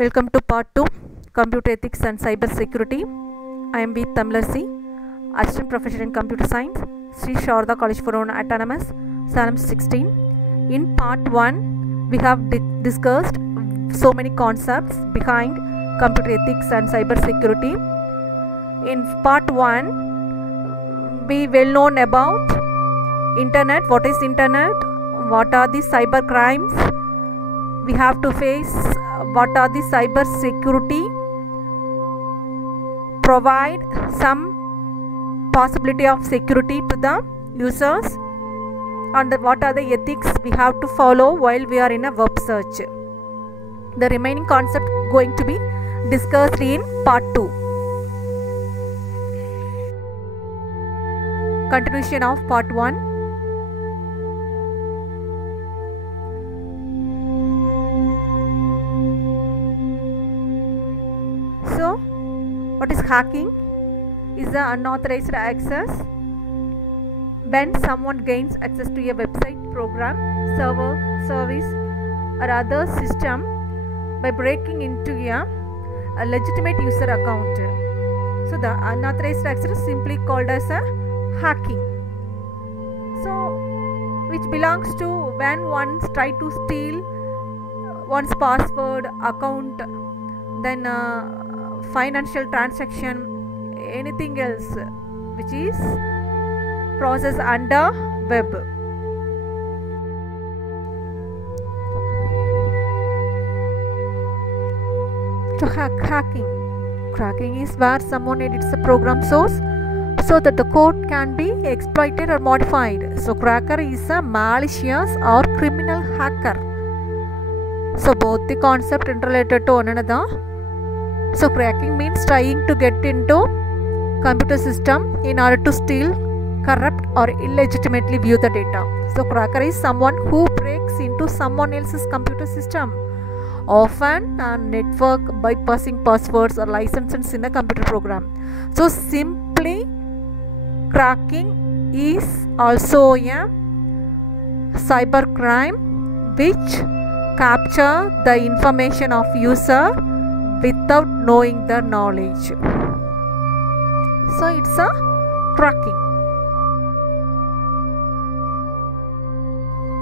Welcome to part 2 Computer Ethics and Cyber Security. I am V. Tamilarsi, Assistant Professor in Computer Science, Sri Sharda College for Autonomous, Salem 16. In part 1, we have discussed so many concepts behind computer ethics and cyber security. In part 1, we well known about internet, what is internet, what are the cyber crimes we have to face, what are the cyber security, provide some possibility of security to the users, and what are the ethics we have to follow while we are in a web search. The remaining concept going to be discussed in part 2. Continuation of part 1. So, what is hacking? Is the unauthorized access when someone gains access to a website, program, server, service or other system by breaking into a legitimate user account. So, the unauthorized access is simply called as a hacking. So, which belongs to when one tries to steal one's password, account, then financial transaction, anything else which is processed under web. So cracking is where someone edits the program source so that the code can be exploited or modified. So cracker is a malicious or criminal hacker. So both the concept interrelated to one another. So cracking means trying to get into computer system in order to steal, corrupt or illegitimately view the data. So cracker is someone who breaks into someone else's computer system, often a network, bypassing passwords or licenses in a computer program. So simply cracking is also a cyber crime which capture the information of user without knowing the knowledge. So it's a cracking.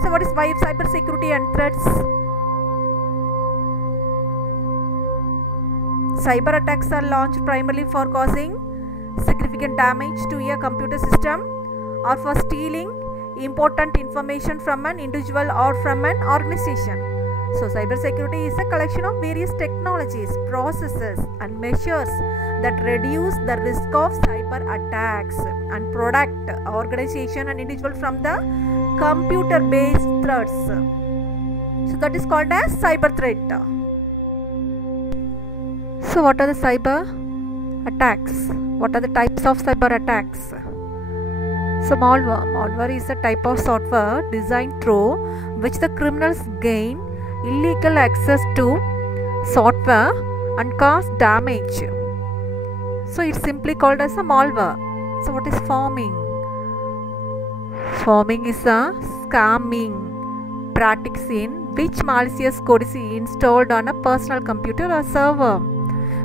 So what is cyber security and threats? Cyber attacks are launched primarily for causing significant damage to a computer system or for stealing important information from an individual or from an organization. So cybersecurity is a collection of various technologies, processes and measures that reduce the risk of cyber attacks and protect organization and individual from the computer based threats. So that is called as cyber threat. So what are the cyber attacks? What are the types of cyber attacks? So malware is a type of software designed through which the criminals gain illegal access to software and cause damage. So it's simply called as a malware. So what is pharming? Pharming is a scamming practice in which malicious code is installed on a personal computer or server,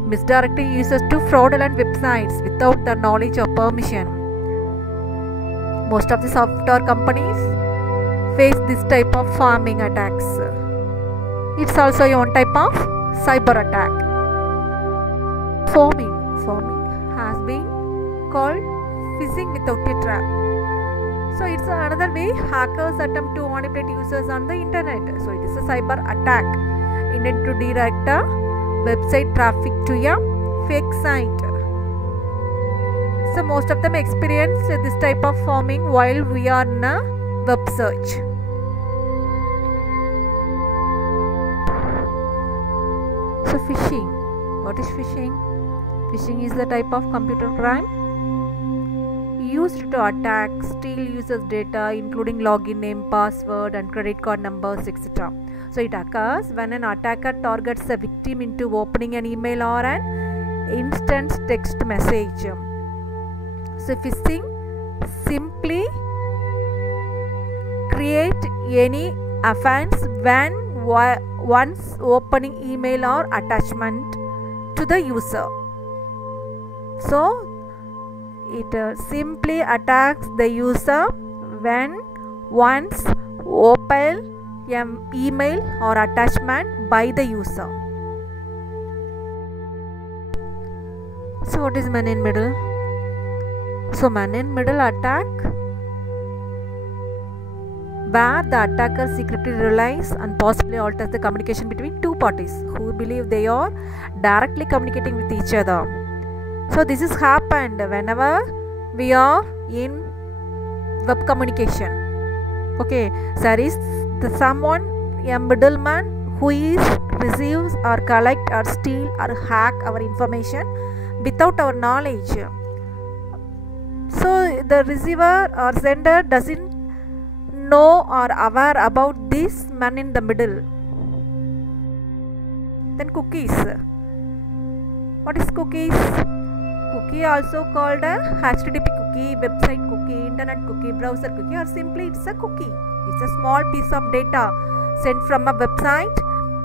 misdirecting users to fraudulent websites without the knowledge or permission. Most of the software companies face this type of pharming attacks. It's also one type of cyber attack. Pharming has been called phishing without a trap. So it's another way hackers attempt to manipulate users on the internet. So it is a cyber attack intended to redirect a website traffic to a fake site. So most of them experience this type of pharming while we are in a web search. So phishing. What is phishing? Phishing is the type of computer crime used to attack, steal users' data including login name, password and credit card numbers, etc. So it occurs when an attacker targets a victim into opening an email or an instant text message. So phishing simply create any offense when once opening email or attachment to the user. So it simply attacks the user when once open an email or attachment by the user. So what is man-in-middle? So man-in-middle attack, where the attacker secretly relies and possibly alters the communication between two parties who believe they are directly communicating with each other. So this has happened whenever we are in web communication. Okay, there is someone, a middleman, who receives or collect or steal or hack our information without our knowledge. So the receiver or sender doesn't know or aware about this man in the middle. Then cookies. What is cookies? Cookie also called a HTTP cookie, website cookie, internet cookie, browser cookie, or simply it's a cookie. It's a small piece of data sent from a website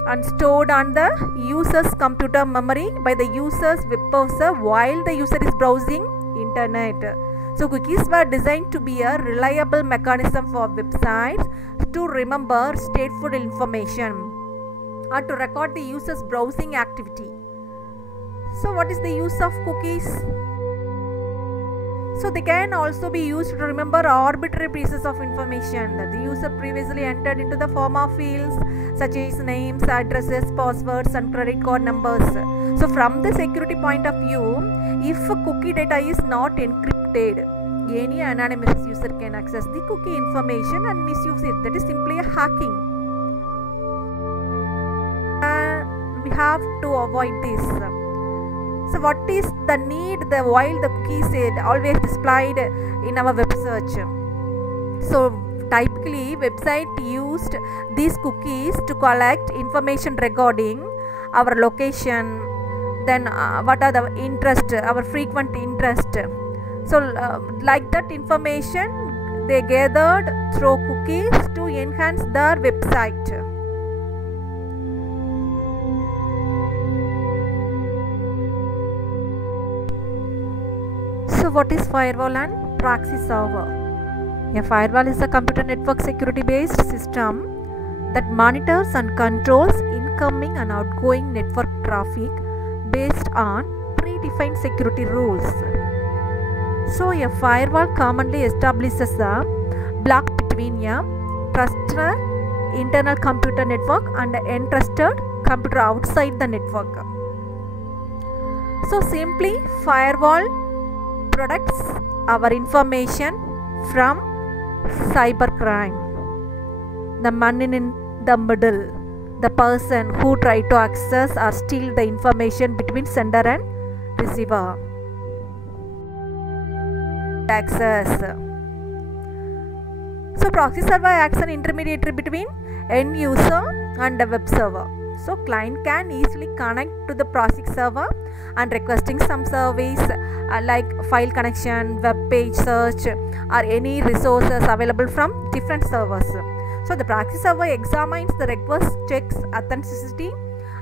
and stored on the user's computer memory by the user's web browser while the user is browsing internet. So cookies were designed to be a reliable mechanism for websites to remember stateful information or to record the user's browsing activity. So what is the use of cookies? So they can also be used to remember arbitrary pieces of information that the user previously entered into the form of fields such as names, addresses, passwords and credit card numbers. So from the security point of view, if cookie data is not encrypted, any anonymous user can access the cookie information and misuse it. That is simply a hacking. We have to avoid this. So what is the need while the cookies is always displayed in our web search? So typically website used these cookies to collect information regarding our location, then what are the interest, our frequent interest. So like that information they gathered through cookies to enhance their website. So what is firewall and proxy server? A firewall is a computer network security based system that monitors and controls incoming and outgoing network traffic based on predefined security rules. So a firewall commonly establishes a block between a trusted internal computer network and an entrusted computer outside the network. So simply firewall protects our information from cybercrime. The man in the middle, the person who tried to access or steal the information between sender and receiver. Access. So proxy server acts as an intermediary between end user and the web server. So client can easily connect to the proxy server and requesting some service like file connection, web page search or any resources available from different servers. So the proxy server examines the request, checks authenticity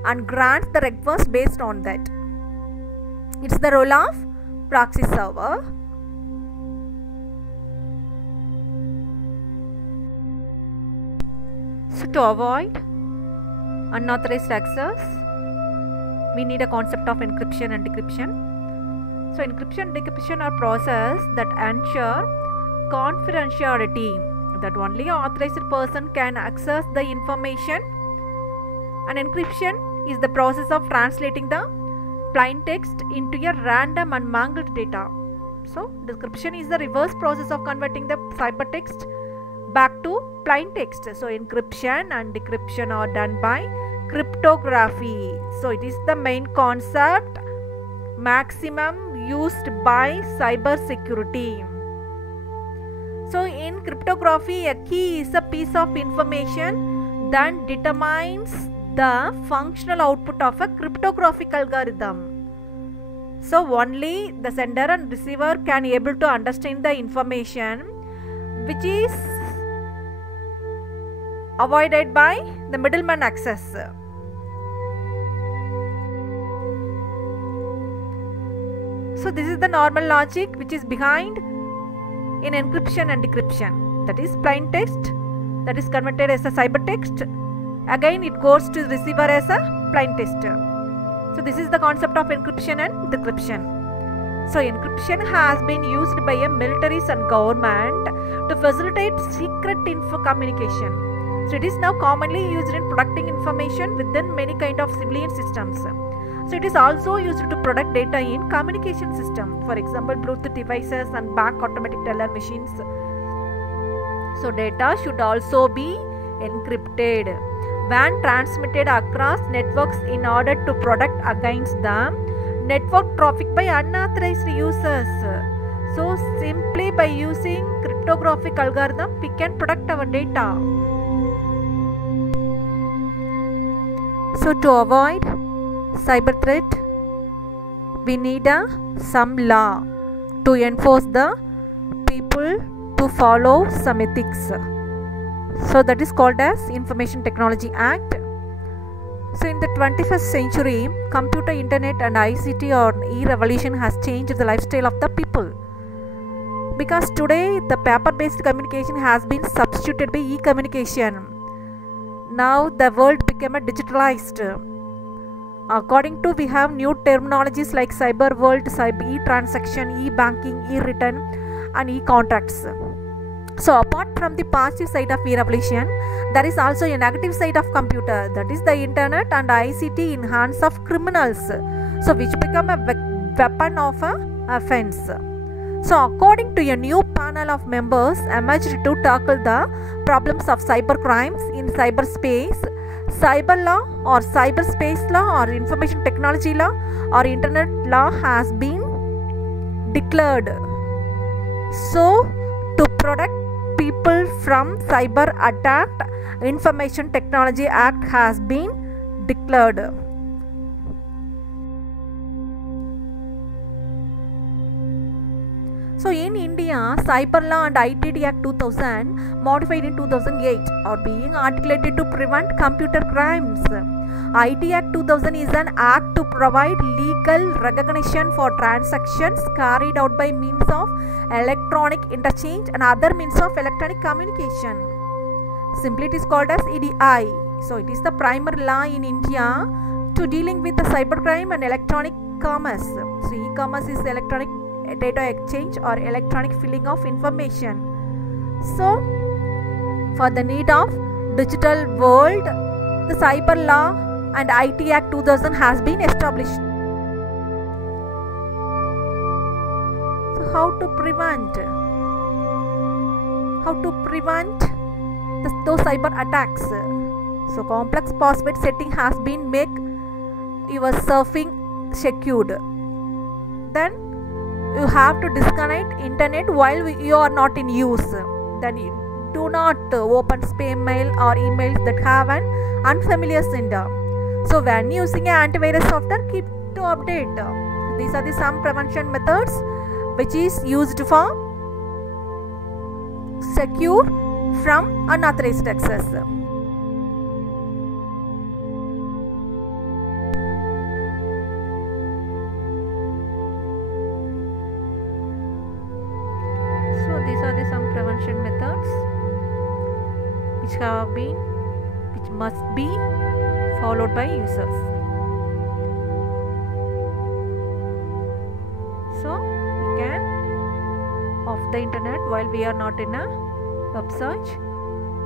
and grants the request based on that. It's the role of proxy server. So to avoid unauthorized access, we need a concept of encryption and decryption. So encryption and decryption are processes that ensure confidentiality, that only an authorized person can access the information, and encryption is the process of translating the plain text into a random and mangled data. So decryption is the reverse process of converting the ciphertext back to plain text. So encryption and decryption are done by cryptography. So it is the main concept maximum used by cyber security. So in cryptography, a key is a piece of information that determines the functional output of a cryptographic algorithm. So only the sender and receiver can be able to understand the information which is avoided by the middleman access. So this is the normal logic which is behind in encryption and decryption. That is plain text that is converted as a cybertext. Again it goes to the receiver as a plain text. So this is the concept of encryption and decryption. So encryption has been used by militaries and government to facilitate secret info communication. So it is now commonly used in protecting information within many kind of civilian systems. So it is also used to protect data in communication system, for example Bluetooth devices and bank automatic teller machines. So data should also be encrypted when transmitted across networks in order to protect against the network traffic by unauthorized users. So simply by using cryptographic algorithm we can protect our data. So to avoid cyber threat we need some law to enforce the people to follow some ethics. So that is called as Information Technology Act. So in the 21st century, computer, internet and ICT or e-revolution has changed the lifestyle of the people. Because today the paper-based communication has been substituted by e-communication. Now the world became digitalized. According to we have new terminologies like cyber world, cyber e-transaction, e-banking, e-return and e-contracts. So apart from the positive side of e-revolution, there is also a negative side of computer, that is the internet and ICT in hands of criminals, so which become a weapon of offense. So according to a new panel of members emerged to tackle the problems of cyber crimes in cyberspace, cyber law or cyberspace law or information technology law or internet law has been declared. So to protect people from cyber attack, Information Technology Act has been declared. So in India, Cyber Law and ITD Act 2000 modified in 2008 are being articulated to prevent computer crimes. IT Act 2000 is an act to provide legal recognition for transactions carried out by means of electronic interchange and other means of electronic communication. Simply it is called as EDI. So it is the primary law in India to dealing with the cybercrime and electronic commerce. So e-commerce is electronic data exchange or electronic filling of information. So for the need of digital world, the cyber law and IT Act 2000 has been established. So how to prevent those cyber attacks? So complex password setting has been make your surfing secured. Then you have to disconnect internet while you are not in use. Then you do not open spam mail or emails that have an unfamiliar sender. So when using an antivirus software, keep to update. These are the some prevention methods which is used for secure from unauthorized access. So these are the some prevention methods which must be followed by users. So we can off the internet while we are not in a web search.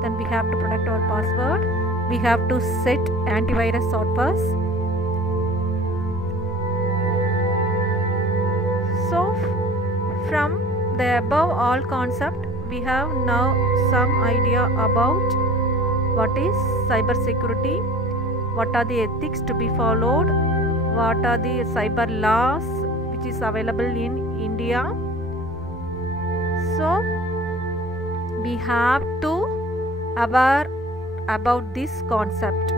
Then we have to protect our password. We have to set antivirus softwares. So from the above all concept, we have now some idea about what is cyber security, what are the ethics to be followed, what are the cyber laws which is available in India. So we have to aware about this concept.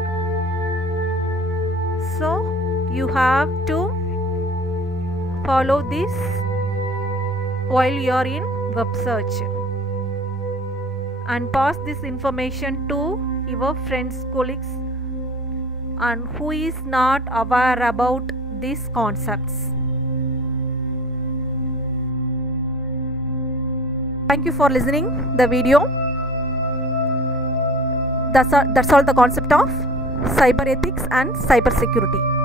So you have to follow this while you are in web search and pass this information to your friends, colleagues, and who is not aware about these concepts. Thank you for listening the video. That's all the concept of cyber ethics and cyber security.